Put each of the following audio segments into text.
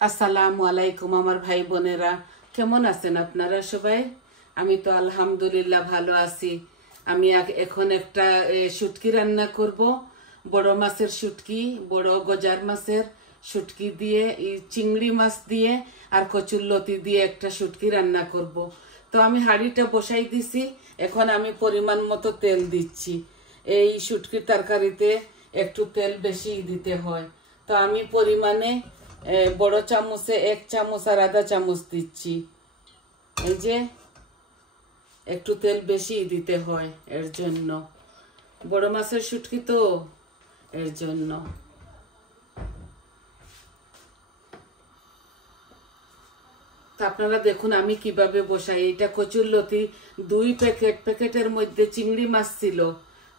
আসসালামু আলাইকুম আমার ভাই বোনেরা, কেমন আছেন আপনারা সবাই? আমি তো আলহামদুলিল্লাহ ভালো আছি। আমি এখন একটা শুটকি রান্না করব। বড় মাছের শুটকি, বড় গজার মাছের শুটকি দিয়ে, চিংড়ি মাছ দিয়ে আর কচুরলতি দিয়ে একটা শুটকি রান্না করব। তো আমি হাঁড়িটা বসাই দিছি। এখন আমি পরিমাণ মতো তেল দিচ্ছি। এই শুটকির তরকারিতে একটু তেল বেশি দিতে হয়। তো আমি পরিমাণে বড় চামচে 1 চামচ আর আধা চামচ দিচ্ছি। এই যে একটু তেল বেশি দিতে হয়, এর জন্য বড় মাছের শুটকি তো এর জন্য। তো আপনারা দেখুন আমি কিভাবে বসাই। এটা কচুরলতি 2 প্যাকেট, প্যাকেটের মধ্যে চিংড়ি মাছ ছিল।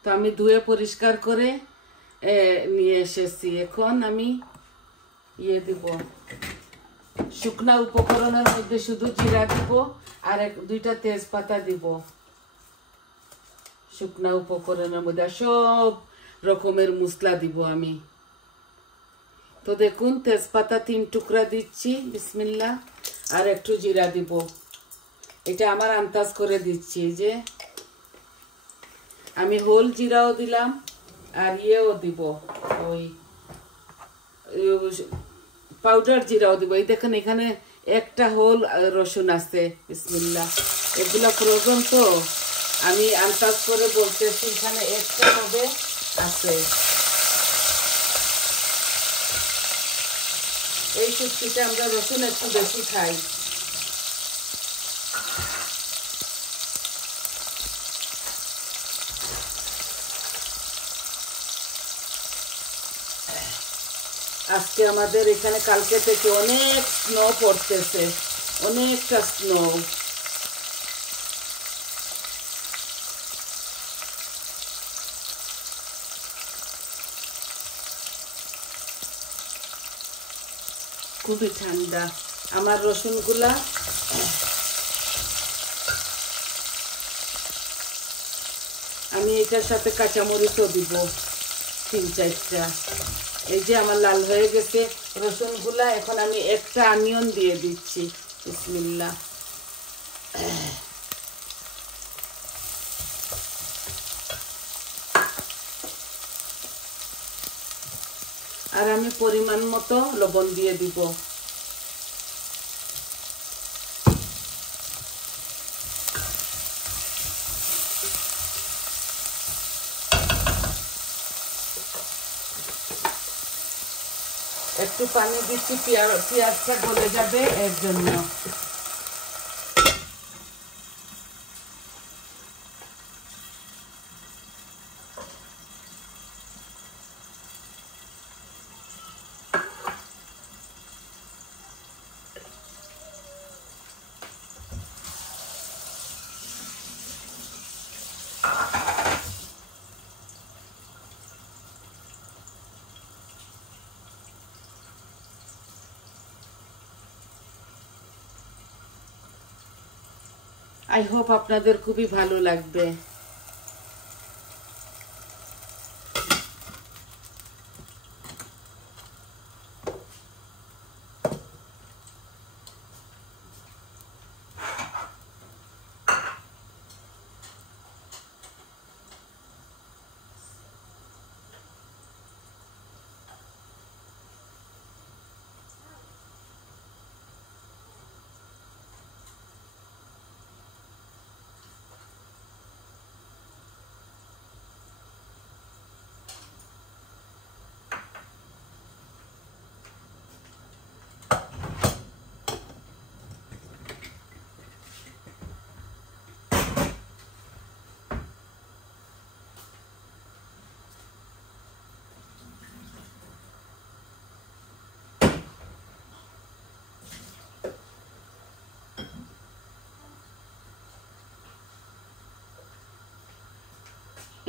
তো আমি ধুয়ে পরিষ্কার করে নিয়ে এসেছি। এখন আমি দিব শুকনা উপকরণের মধ্যে শুধু জিরা দিব আর 2টা তেজপাতা দিব শুকনা উপকরণের মধ্যে। সব রকমের মশলা দিব আমি। তো দেখুন তেজপাতা 3 টুকরা দিচ্ছি, বিসমিল্লাহ। আর একটু জিরা দিব, এটা আমার আন্দাজ করে দিচ্ছি। যে আমি হোল জিরাও দিলাম আর ইয়েও দিব, ওই পাউডার জিরাও দিব। এই দেখেন এখানে একটা হোল রসুন আছে, বিসমিল্লাহ। এগুলো প্রয়োজন, তো আমি আন্দাজ করে বলতেছি। এখানে একটা হবে আছে। এই শুটকিটা আমরা রসুন একটু বেশি খাই। আজকে আমাদের এখানে কালকে থেকে অনেক স্নো পড়তেছে, অনেকটা স্নো। খুবই ঠান্ডা। আমার রসুনগুলা আমি এটার সাথে কাঁচামরিচও দিব 3-4টা। এই যে আমার লাল হয়ে গেছে রসুনগুলা। এখন আমি একটা অনিয়ন দিয়ে দিচ্ছি, বিসমিল্লাহ। আর আমি পরিমাণ মতো লবণ দিয়ে দিব। একটু পানি দিচ্ছি, পেঁয়াজটা গলে যাবে এর জন্য। আই হোপ আপনাদের খুবই ভালো লাগবে।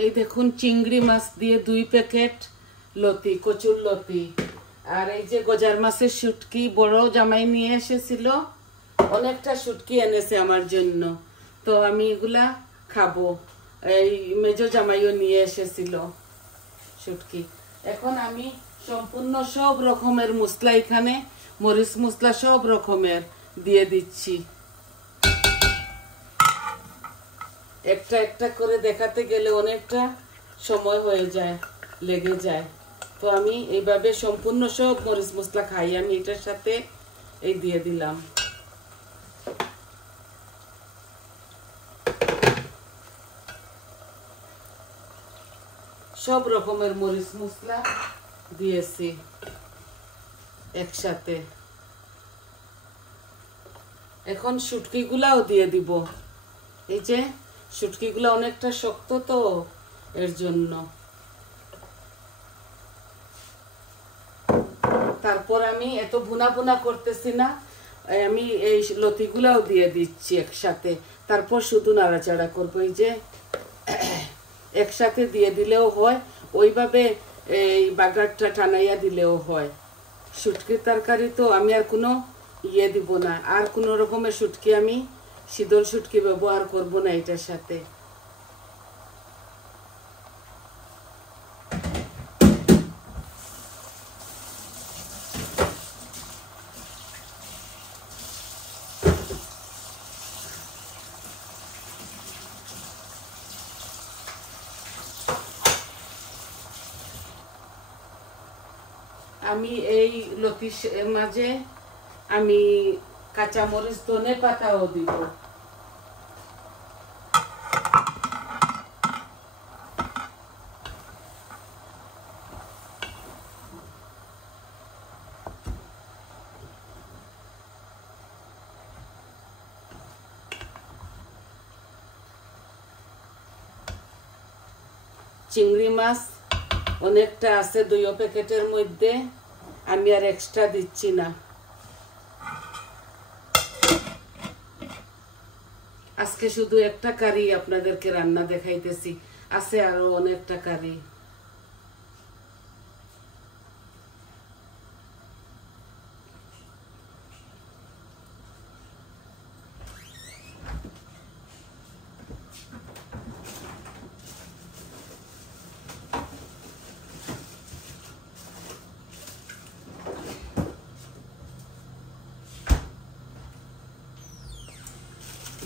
এই দেখুন চিংড়ি মাছ দিয়ে 2 প্যাকেট লতি, কচুরলতি। আর এই যে গজার মাছের শুটকি বড় জামাই নিয়ে এসেছিল, অনেকটা শুটকি এনেছে আমার জন্য। তো আমি এগুলা খাবো। এই মেজো জামাইও নিয়ে এসেছিল শুটকি। এখন আমি সম্পূর্ণ সব রকমের মশলা এখানে, মরিচ মশলা সব রকমের দিয়ে দিচ্ছি। একটা একটা করে দেখাতে গেলে অনেকটা সময় হয়ে যায়, লেগে যায়। তো আমি এইভাবে সম্পূর্ণ সব মরিচ মশলা খাই আমি এটার সাথে এই দিয়ে দিলাম। সব রকমের মরিচ মশলা দিয়েছি একসাথে। এখন শুটকিগুলাও দিয়ে দিব। এই যে শুটকিগুলা অনেকটা শক্ত, তো এর জন্য। তারপর আমি এত ভুনা ভুনা করতেছি না, আমি এই লতিগুলাও দিয়ে দিচ্ছি একসাথে। তারপর শুধু নাড়াচাড়া করবো। এই যে একসাথে দিয়ে দিলেও হয়, ওইভাবে এই বাগারটা টানাইয়া দিলেও হয়। শুটকির তরকারি তো আমি আর কোনো দিব না, আর কোনো রকমের শুটকি আমি শীতল শুটকি ব্যবহার করব না এটার সাথে। আমি এই লতির মাঝে আমি কাঁচামরিচ, ধনে পাতাও দিব। চিংড়ি মাছ অনেকটা আছে 2 প্যাকেটের মধ্যে, আমি আর এক্সট্রা দিচ্ছি না। আজকে শুধু একটা কারি আপনাদেরকে রান্না দেখাইতেছি, আছে আরো অনেকটা কারি।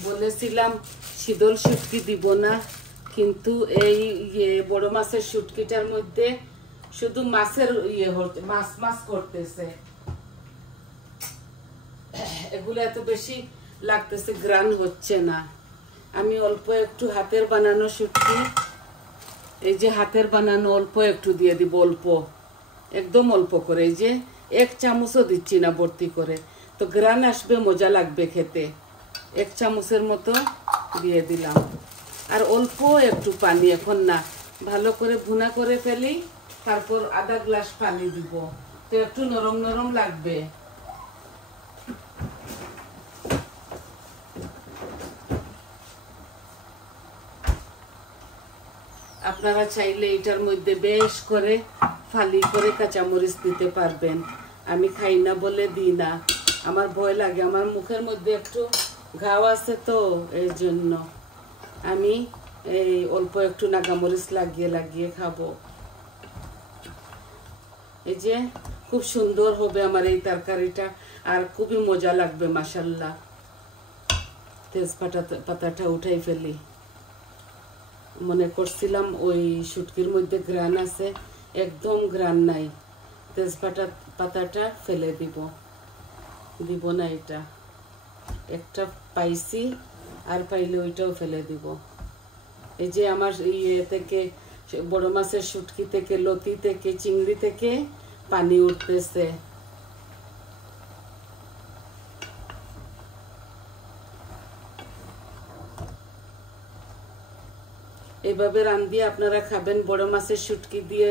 বলেছিলাম শীতল শুটকি দিব না, কিন্তু এই বড় মাছের শুটকিটার মধ্যে শুধু মাছের মাছ মাছ করতেছে, এগুলো এত বেশি লাগতেছে, গ্রান হচ্ছে না। আমি অল্প একটু হাতের বানানো শুটকি, এই যে হাতের বানানো অল্প একটু দিয়ে দিব, অল্প, একদম অল্প করে। এই যে 1 চামচও দিচ্ছি না ভর্তি করে, তো গ্রান আসবে, মজা লাগবে খেতে। 1 চামচের মতো দিয়ে দিলাম। আর অল্প একটু পানি, এখন না, ভালো করে ভুনা করে ফেলি, তারপর আধা গ্লাস পানি দিব, তো একটু নরম নরম লাগবে। আপনারা চাইলে এটার মধ্যে বেশ করে ফালি করে কাঁচামরিচ দিতে পারবেন। আমি খাই না বলে দিই না, আমার ভয় লাগে, আমার মুখের মধ্যে একটু ঘাও আছে, তো এই জন্য আমি এই অল্প একটু নাগামরিচ লাগিয়ে লাগিয়ে খাবো। এই যে খুব সুন্দর হবে আমার এই তরকারিটা, আর খুবই মজা লাগবে মাশাআল্লাহ। তেজপাতা পাতাটা উঠাই ফেলি, মনে করছিলাম ওই শুটকির মধ্যে গ্রান আছে, একদম গ্রান নাই। তেজপাতা পাতাটা ফেলে দিব না, এটা একটা পাইছি, আর পাইলে ওইটাও ফেলে দিব। এই যে আমার ইয়ে থেকে, বড় মাছের শুটকি থেকে, লতি থেকে, চিংড়ি থেকে পানি উঠতেছে। এইভাবে রান্ধিয়ে আপনারা খাবেন, বড় মাছের শুটকি দিয়ে,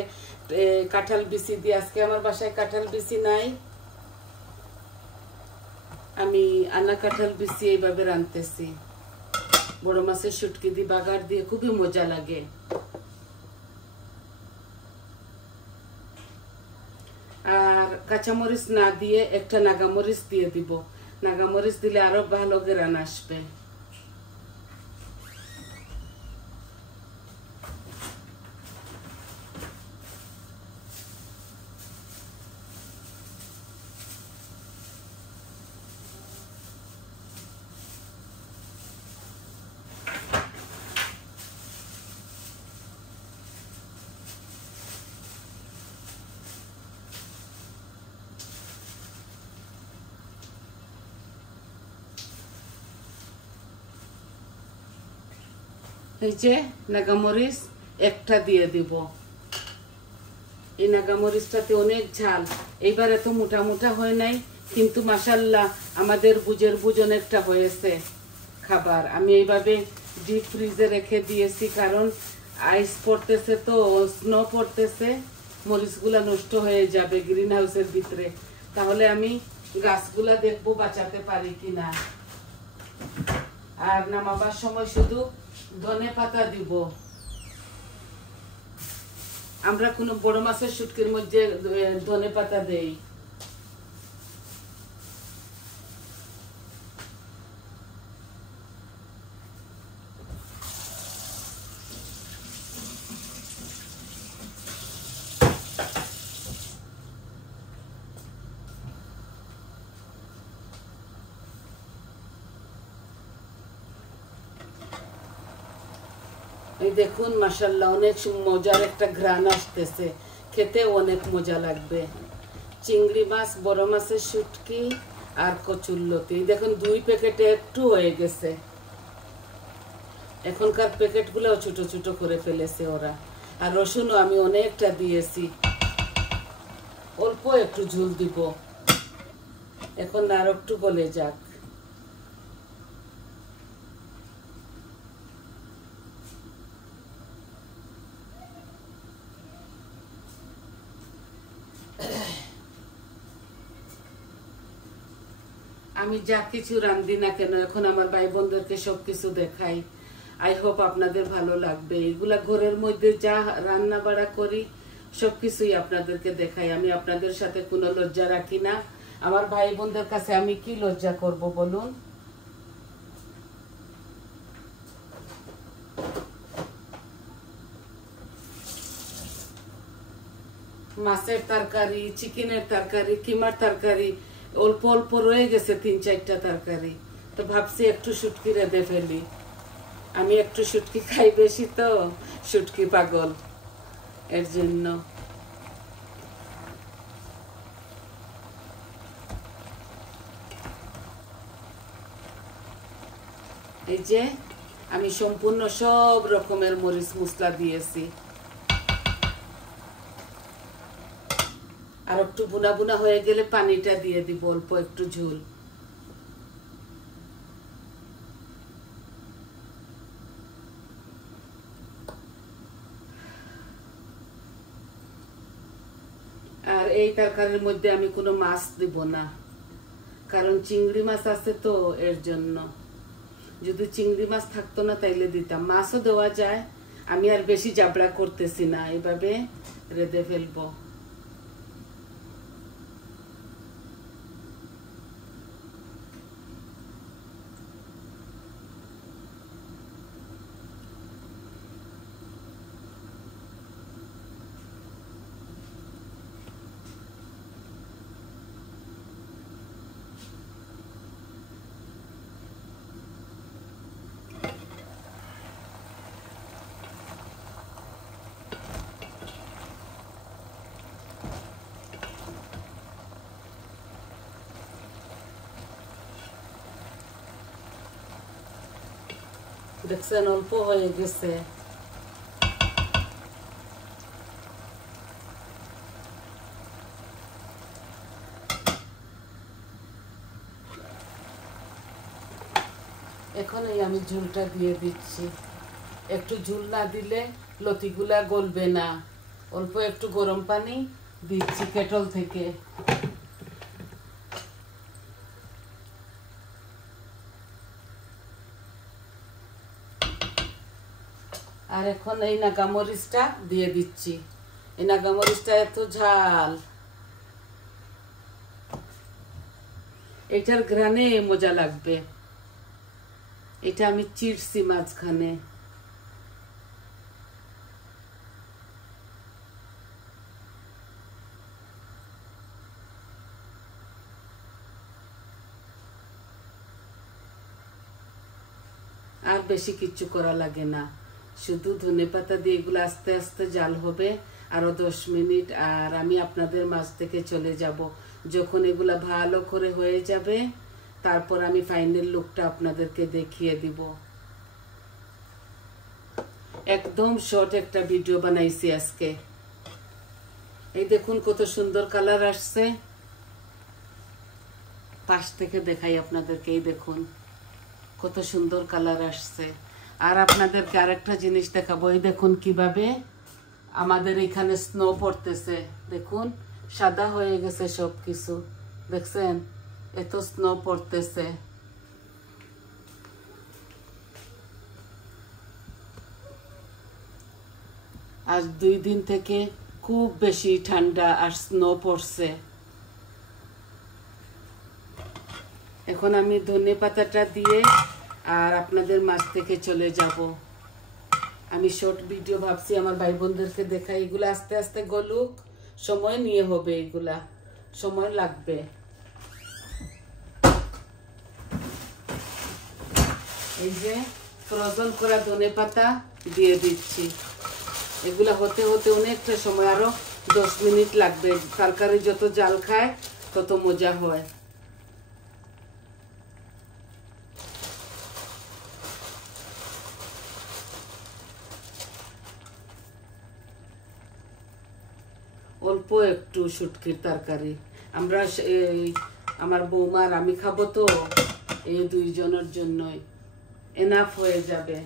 কাঁঠাল বিচি দিয়ে। আজকে আমার বাসায় কাঁঠাল বিচি নাই, আমি আনা কাঁঠাল বিচি এইভাবে রাঁধতেছি। বড় মাছের শুটকি দিয়ে বাগার দিয়ে খুবই মজা লাগে। আর কাঁচামরিচ না দিয়ে একটা নাগামরিচ দিয়ে দিব, নাগামরিচ দিলে আরো ভালো গ্রান আসবে। এই যে নাগামরিচ একটা দিয়ে দিব। এই নাগামরিচটাতে অনেক ঝাল, এইবার এত মোটা মোটা হয় নাই, কিন্তু মাশাআল্লাহ আমাদের বুঝ অনেকটা হয়েছে খাবার। আমি এইভাবে ডিপ ফ্রিজে রেখে দিয়েছি, কারণ আইস পড়তেছে, তো স্নো পড়তেছে, মরিচগুলা নষ্ট হয়ে যাবে গ্রিন হাউসের ভিতরে। তাহলে আমি গাছগুলা দেখবো বাঁচাতে পারি কিনা। আর নামাবার সময় শুধু ধনে পাতা দিব। আমরা কোনো বড় মাছের শুটকির মধ্যে ধনে পাতা দেই। এই দেখুন মাশাআল্লাহ অনেক মজার একটা ঘ্রাণ আসতেছে, খেতে অনেক মজা লাগবে। চিংড়ি মাছ, বড় মাছের শুটকি আর কচুরলতি, দেখুন 2 প্যাকেটে একটু হয়ে গেছে। এখনকার প্যাকেটগুলো ছোট ছোট করে ফেলেছে ওরা। আর রসুনও আমি অনেকটা দিয়েছি, অল্প একটু ঝোল দিব। এখন আর একটু গলে যাক। আমি যা কিছু রান্ধি না কেন, এখন আমার ভাই বোনদেরকে সবকিছু দেখাই। আই হোপ আপনাদের ভালো লাগবে। এগুলা ঘরের মধ্যে যা রান্না বাড়া করি সবকিছুই আপনাদেরকে দেখাই। আমি আপনাদের সাথে কোনো লজ্জা রাখি না। আমার ভাই বোনদের কাছে আমি কি লজ্জা করব বলুন? মাছের তরকারি, চিকেনের তরকারি, কিমার তরকারি অল্প অল্প রয়ে গেছে, 3-4টা তরকারি। তো ভাবছি একটু শুটকি রেঁধে ফেলি। আমি একটু শুটকি খাই বেশি, তো শুটকি পাগল, এর জন্য। এই যে আমি সম্পূর্ণ সব রকমের মরিচ মশলা দিয়েছি। আর একটু বুনা বুনা হয়ে গেলে পানিটা দিয়ে দিব, অল্প একটু ঝোল। আর এই তরকারির মধ্যে আমি কোনো মাছ দিব না, কারণ চিংড়ি মাছ আছে, তো এর জন্য। যদি চিংড়ি মাছ থাকতো না তাইলে দিতাম, মাছও দেওয়া যায়। আমি আর বেশি জাবড়া করতেছি না, এভাবে রেঁধে ফেলবো। দেখছেন অল্প হয়ে গেছে। এখন আমি ঝোলটা দিয়ে দিচ্ছি। একটু ঝোল না দিলে লতিগুলা গলবে না। অল্প একটু গরম পানি দিচ্ছি কেটল থেকে। আর এখন এই নাগামরিচটা দিয়ে দিচ্ছি। এই নাগামরিচটা এত ঝাল, এটার ঘ্রাণে মজা লাগবে। এটা আমি চিরছি মাঝখানে। আর বেশি কিচ্ছু করা লাগে না, শুধু ধনেপাতা দিয়ে এগুলো আস্তে আস্তে জাল হবে আরো 10 মিনিট। আর আমি আপনাদের মাছ থেকে চলে যাব। যখন এগুলা ভালো করে হয়ে যাবে, তারপর আমি ফাইনাল লুকটা আপনাদেরকে দেখিয়ে দিব। একদম শর্ট একটা ভিডিও বানাইছি আজকে। এই দেখুন কত সুন্দর কালার আসছে। পাশ থেকে দেখাই আপনাদেরকে, এই দেখুন কত সুন্দর কালার আসছে। আর আপনাদেরকে আরেকটা জিনিস দেখাবো, এই দেখুন কিভাবে আমাদের এখানে স্নো পড়তেছে। দেখুন সাদা হয়ে গেছে সবকিছু, দেখছেন এত স্নো পড়তেছে। আজ 2 দিন থেকে খুব বেশি ঠান্ডা আর স্নো পড়ছে। এখন আমি ধনে পাতাটা দিয়ে আর আপনাদের মাছ থেকে চলে যাব। আমি শর্ট ভিডিও ভাবছি আমার ভাই বোনদেরকে দেখাই। এগুলা আস্তে আস্তে গলুক, সময় নিয়ে হবে, এগুলা সময় লাগবে। এই যে ফ্রোজেন করা ধনে পাতা দিয়ে দিচ্ছি। এগুলা হতে হতে অনেকটা সময়, আরো 10 মিনিট লাগবে। তরকারি যত জাল খায় তত মজা হয়। অল্প একটু শুটকির তরকারি, আমরা আমার বৌমার আমি খাবো তো, এই 2 জনের জন্যই এনাফ হয়ে যাবে।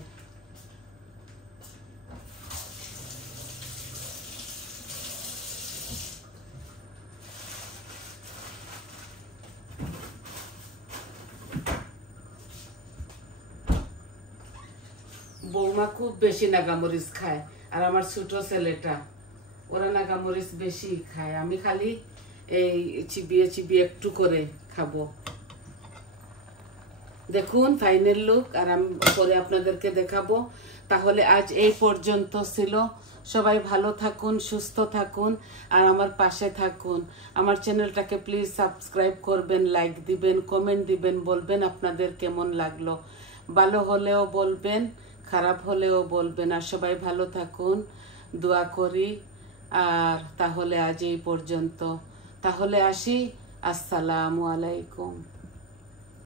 বৌমা খুব বেশি নাগামরিচ খায়, আর আমার ছোট ছেলেটা, ওরা নাগামরিচ বেশি খায়। আমি খালি এই চিবিয়ে চিবিয়ে একটু করে খাবো। দেখুন ফাইনাল লুক, আর আমি পরে আপনাদেরকে দেখাবো। তাহলে আজ এই পর্যন্ত ছিল। সবাই ভালো থাকুন, সুস্থ থাকুন, আর আমার পাশে থাকুন। আমার চ্যানেলটাকে প্লিজ সাবস্ক্রাইব করবেন, লাইক দিবেন, কমেন্ট দিবেন, বলবেন আপনাদের কেমন লাগলো। ভালো হলেও বলবেন, খারাপ হলেও বলবেন। আর সবাই ভালো থাকুন, দোয়া করি। আর তাহলে আজ এই পর্যন্ত, তাহলে আসি। আসসালামু আলাইকুম।